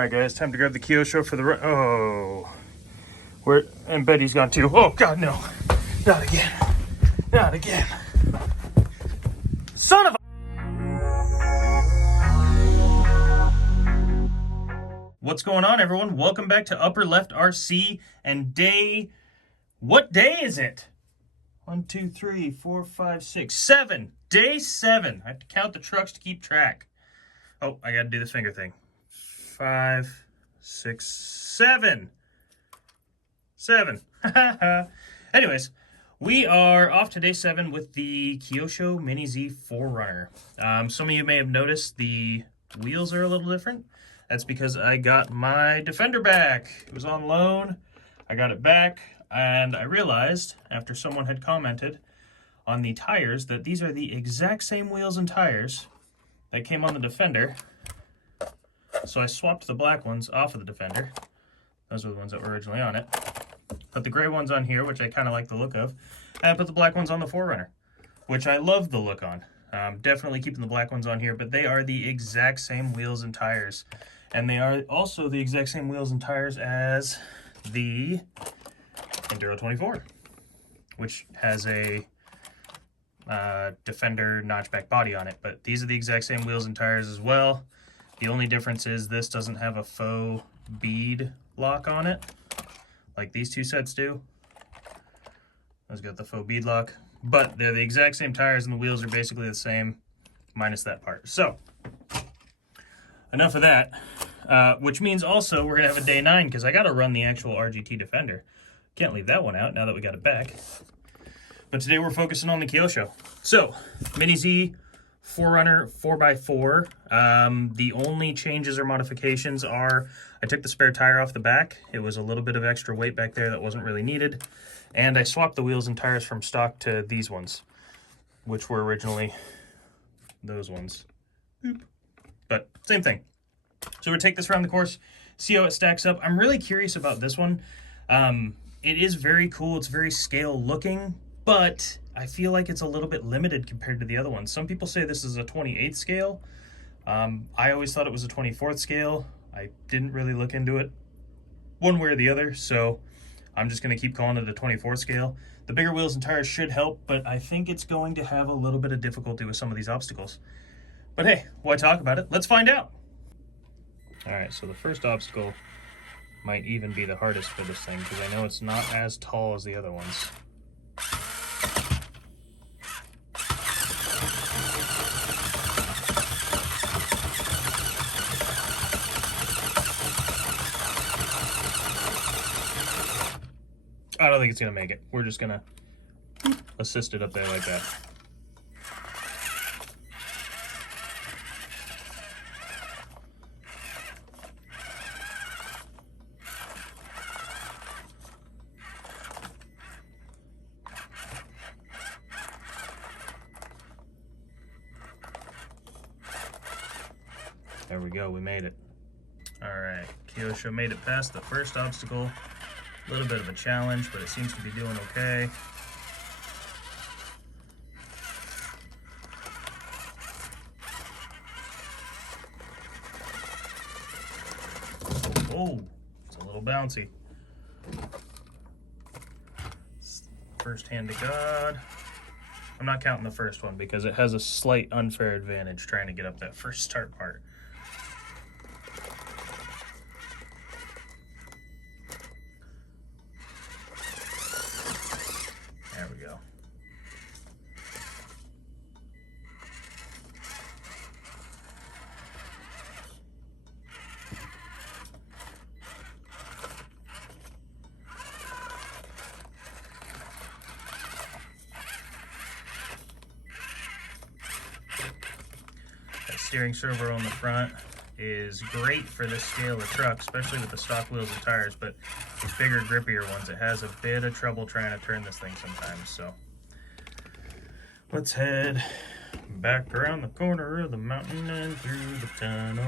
All right, guys, time to grab the Kyosho for the run. Oh, and Betty's gone too. Oh God, no, not again, not again. Son of a... What's going on, everyone? Welcome back to Upper Left RC and what day is it? 1, 2, 3, 4, 5, 6, 7. Day 7. I have to count the trucks to keep track. Oh, I got to do this finger thing. 5, 6, 7. 7. Anyways, we are off to day 7 with the Kyosho Mini-Z 4Runner. Some of you may have noticed the wheels are a little different. That's because I got my Defender back. It was on loan. I got it back, and I realized after someone had commented on the tires that these are the exact same wheels and tires that came on the Defender. So I swapped the black ones off of the Defender. Those were the ones that were originally on it. Put the gray ones on here, which I kind of like the look of. And I put the black ones on the 4Runner, which I love the look on. Definitely keeping the black ones on here, but they are the exact same wheels and tires. And they are also the exact same wheels and tires as the Enduro 24, which has a Defender notchback body on it. But these are the exact same wheels and tires as well. The only difference is this doesn't have a faux bead lock on it, like these two sets do. Those got the faux bead lock, but they're the exact same tires and the wheels are basically the same, minus that part. So, enough of that, which means also we're going to have a day 9 because I got to run the actual RGT Defender. Can't leave that one out now that we got it back. But today we're focusing on the Kyosho. So, Mini-Z 4Runner 4x4. The only changes or modifications are I took the spare tire off the back. It was a little bit of extra weight back there that wasn't really needed. And I swapped the wheels and tires from stock to these ones, which were originally those ones. Boop. But same thing. So we'll take this around the course, see how it stacks up. I'm really curious about this one. It is very cool. It's very scale looking, but I feel like it's a little bit limited compared to the other ones. Some people say this is a 28th scale. I always thought it was a 24th scale. I didn't really look into it one way or the other, so I'm just going to keep calling it a 24th scale. The bigger wheels and tires should help, but I think it's going to have a little bit of difficulty with some of these obstacles. But hey, why talk about it? Let's find out. All right, so the first obstacle might even be the hardest for this thing because I know it's not as tall as the other ones. I don't think it's gonna make it. We're just gonna assist it up there like that. There we go, we made it. All right, Kyosho made it past the first obstacle. A little bit of a challenge, but it seems to be doing okay. Oh, it's a little bouncy. First hand to God. I'm not counting the first one because it has a slight unfair advantage trying to get up that first start part. There we go. That steering servo on the front is great for this scale of truck, especially with the stock wheels and tires, but these bigger, grippier ones, it has a bit of trouble trying to turn this thing sometimes. So let's head back around the corner of the mountain and through the tunnel.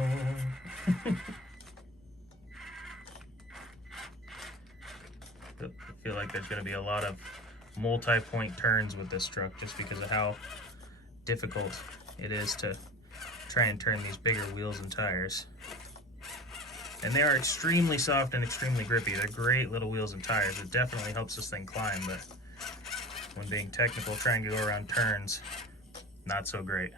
I feel like there's going to be a lot of multi-point turns with this truck just because of how difficult it is to try and turn these bigger wheels and tires. And they are extremely soft and extremely grippy. They're great little wheels and tires. It definitely helps this thing climb, but when being technical, trying to go around turns, not so great.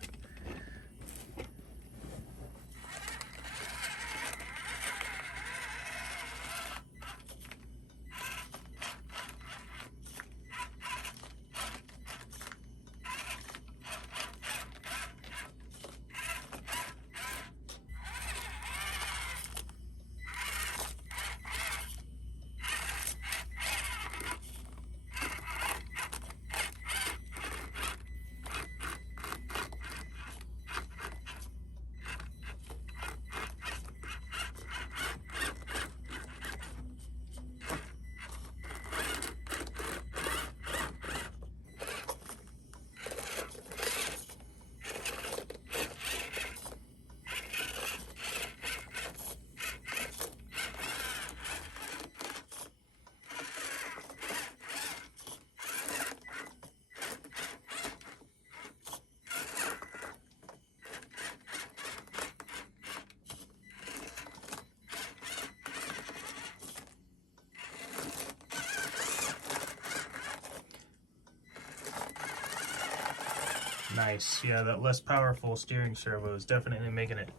Nice. Yeah, that less powerful steering servo is definitely making it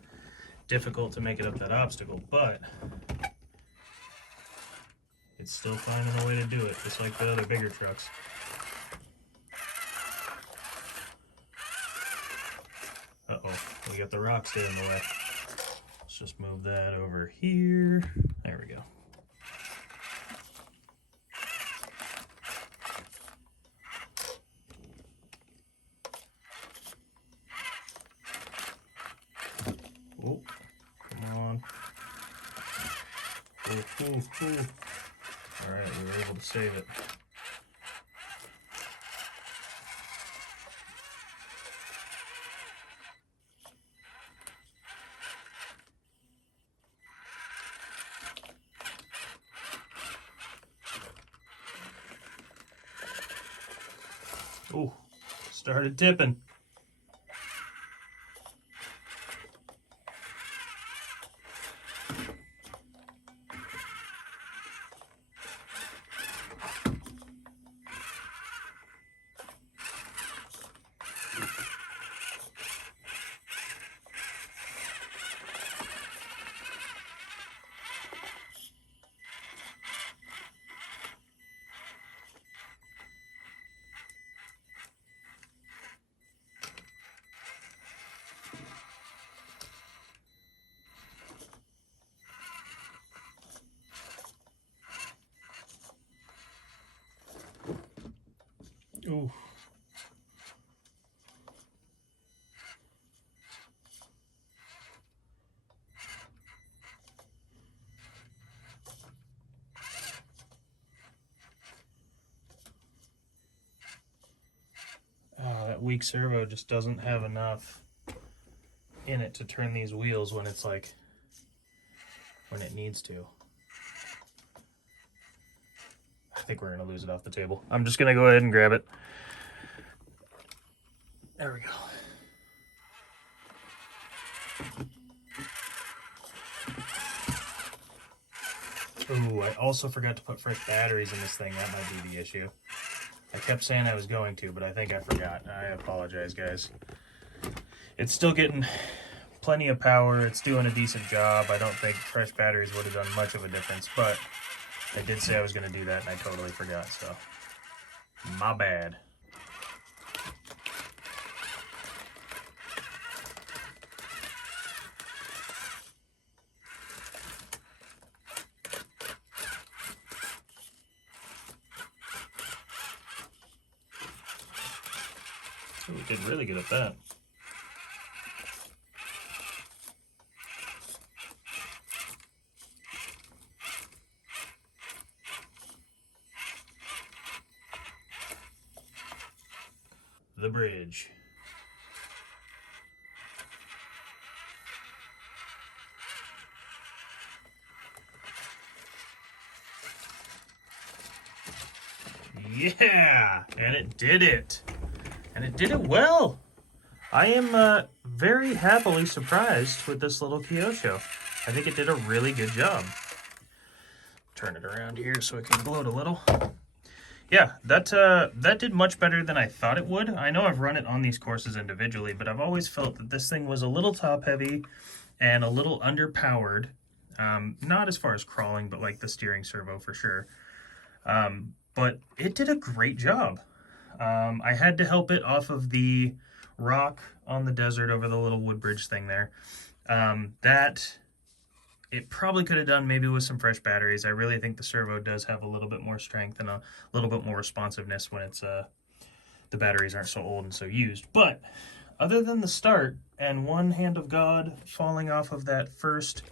difficult to make it up that obstacle, but it's still finding a way to do it, just like the other bigger trucks. Uh-oh, we got the rocks there in the way. Let's just move that over here. There we go. Oh, come on. Ooh. All right, we were able to save it. Ooh, started tipping. Ooh. That weak servo just doesn't have enough in it to turn these wheels when it's like, when it needs to. I think we're gonna lose it off the table. I'm just gonna go ahead and grab it. There we go. Ooh, I also forgot to put fresh batteries in this thing. That might be the issue. I kept saying I was going to, but I think I forgot. I apologize, guys. It's still getting plenty of power. It's doing a decent job. I don't think fresh batteries would have done much of a difference, but I did say I was going to do that, and I totally forgot, so my bad. We did really good at that. The bridge. Yeah, and it did it. And it did it well. I am very happily surprised with this little Kyosho. I think it did a really good job. Turn it around here so it can gloat a little. Yeah, that did much better than I thought it would. I know I've run it on these courses individually, but I've always felt that this thing was a little top heavy and a little underpowered. Not as far as crawling, but like the steering servo for sure. But it did a great job. I had to help it off of the rock on the desert over the little wood bridge thing there. That it probably could have done maybe with some fresh batteries. I really think the servo does have a little bit more strength and a little bit more responsiveness when it's the batteries aren't so old and so used. But other than the start and one hand of God falling off of that first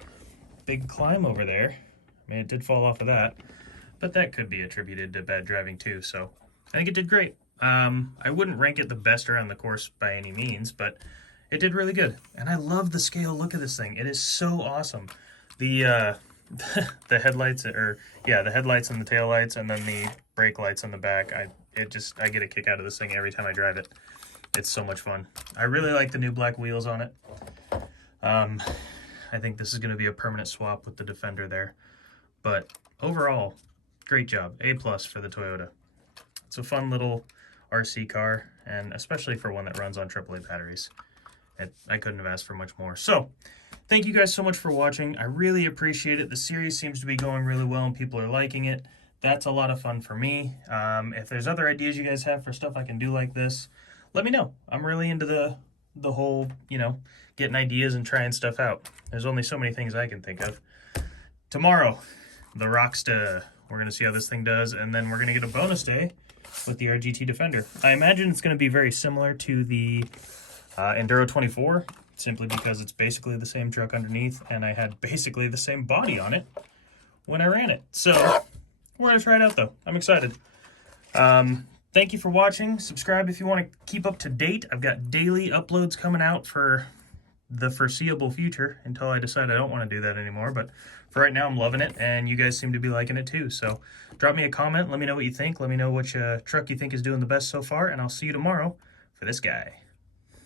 big climb over there, I mean, it did fall off of that, but that could be attributed to bad driving too. So I think it did great. I wouldn't rank it the best around the course by any means, but it did really good. And I love the scale look of this thing. It is so awesome. The the headlights, the headlights and the tail lights, and then the brake lights on the back. I get a kick out of this thing every time I drive it. It's so much fun. I really like the new black wheels on it. I think this is going to be a permanent swap with the Defender there. But overall, great job. A+ for the Toyota. It's a fun little RC car, and especially for one that runs on AAA batteries. I couldn't have asked for much more. So, thank you guys so much for watching. I really appreciate it. The series seems to be going really well and people are liking it. That's a lot of fun for me. If there's other ideas you guys have for stuff I can do like this, let me know. I'm really into the whole, getting ideas and trying stuff out. There's only so many things I can think of. Tomorrow, the Rocksta. We're going to see how this thing does, and then we're going to get a bonus day with the RGT Defender. I imagine it's going to be very similar to the Enduro 24, simply because it's basically the same truck underneath, and I had basically the same body on it when I ran it. So we're going to try it out, though. I'm excited. Thank you for watching. Subscribe if you want to keep up to date. I've got daily uploads coming out for the foreseeable future until I decide I don't want to do that anymore. But for right now, I'm loving it, and you guys seem to be liking it too. So drop me a comment. Let me know what you think. Let me know which truck you think is doing the best so far, and I'll see you tomorrow for this guy.